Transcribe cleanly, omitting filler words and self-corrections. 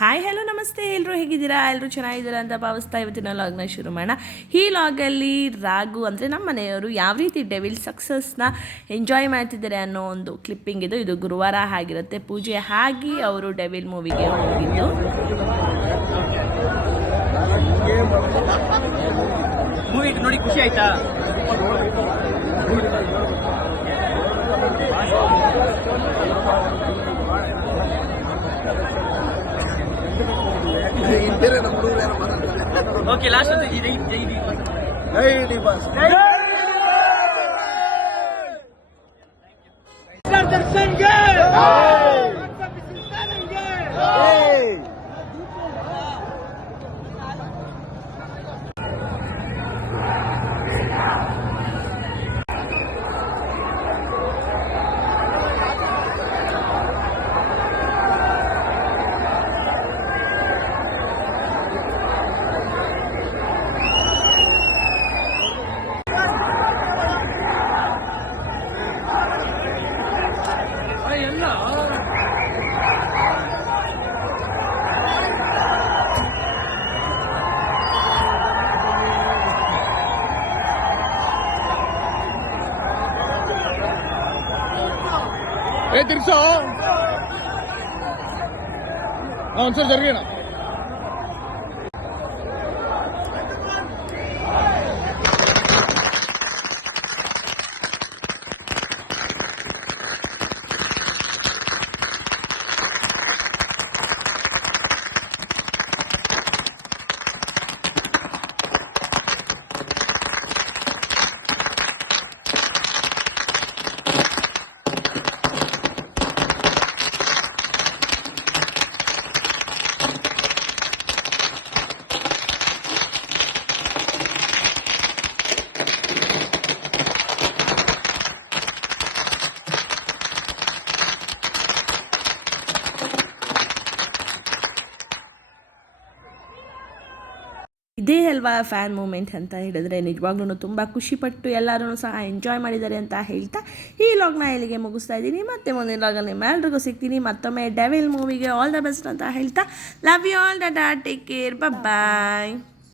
Hi hello ನಮಸ್ತೆ, ಎಲ್ಲರೂ ಹೇಗಿದ್ದೀರಾ? ಎಲ್ಲರೂ ಚೆನ್ನಾಗಿದ್ದೀರಾ ಅಂತ ಭಾವಿಸ್ತಾ ಇವತ್ತಿನ ಲಾಗ್ನ ಶುರು ಮಾಡೋಣ. ಈ ಲಾಗಲ್ಲಿ ರಾಘು ಅಂದರೆ ನಮ್ಮ ಮನೆಯವರು ಯಾವ ರೀತಿ ಡೆವಿಲ್ ಸಕ್ಸಸ್ನ ಎಂಜಾಯ್ ಮಾಡ್ತಿದ್ದಾರೆ ಅನ್ನೋ ಒಂದು ಕ್ಲಿಪ್ಪಿಂಗ್ ಇದು ಗುರುವಾರ ಆಗಿರುತ್ತೆ. ಪೂಜೆ ಆಗಿ ಅವರು ಡೆವಿಲ್ ಮೂವಿಗೆ ಹೋಗಿದ್ದು. ಮೂವಿ ನೋಡಿ ಖುಷಿ ಆಯ್ತಾ? ಓಕೆ, ಲಾಸ್ಟ್ ಅಂತ ಜೈ ಡಿ ಬಾಸ್. ದರ್ಶನ್ ಗೆ తిరుసో అవును సార్ జరిగిన ಇದೇ ಅಲ್ವಾ ಫ್ಯಾನ್ ಮೂಮೆಂಟ್ ಅಂತ ಹೇಳಿದ್ರೆ, ನಿಜವಾಗ್ಲೂ ತುಂಬ ಖುಷಿಪಟ್ಟು ಎಲ್ಲರೂ ಸಹ ಎಂಜಾಯ್ ಮಾಡಿದ್ದಾರೆ ಅಂತ ಹೇಳ್ತಾ ಈ ಲಾಗ್ನ ಇಲ್ಲಿಗೆ ಮುಗಿಸ್ತಾ ಇದ್ದೀನಿ. ಮತ್ತೆ ಮುಂದಿನ ಲಾಗಲ್ಲಿ ನಿಮ್ಮೆಲ್ರಿಗೂ ಸಿಗ್ತೀನಿ. ಮತ್ತೊಮ್ಮೆ ಡೆವಿಲ್ ಮೂವಿಗೆ ಆಲ್ ದ ಬೆಸ್ಟ್ ಅಂತ ಹೇಳ್ತಾ love you all, tata, take care, bye.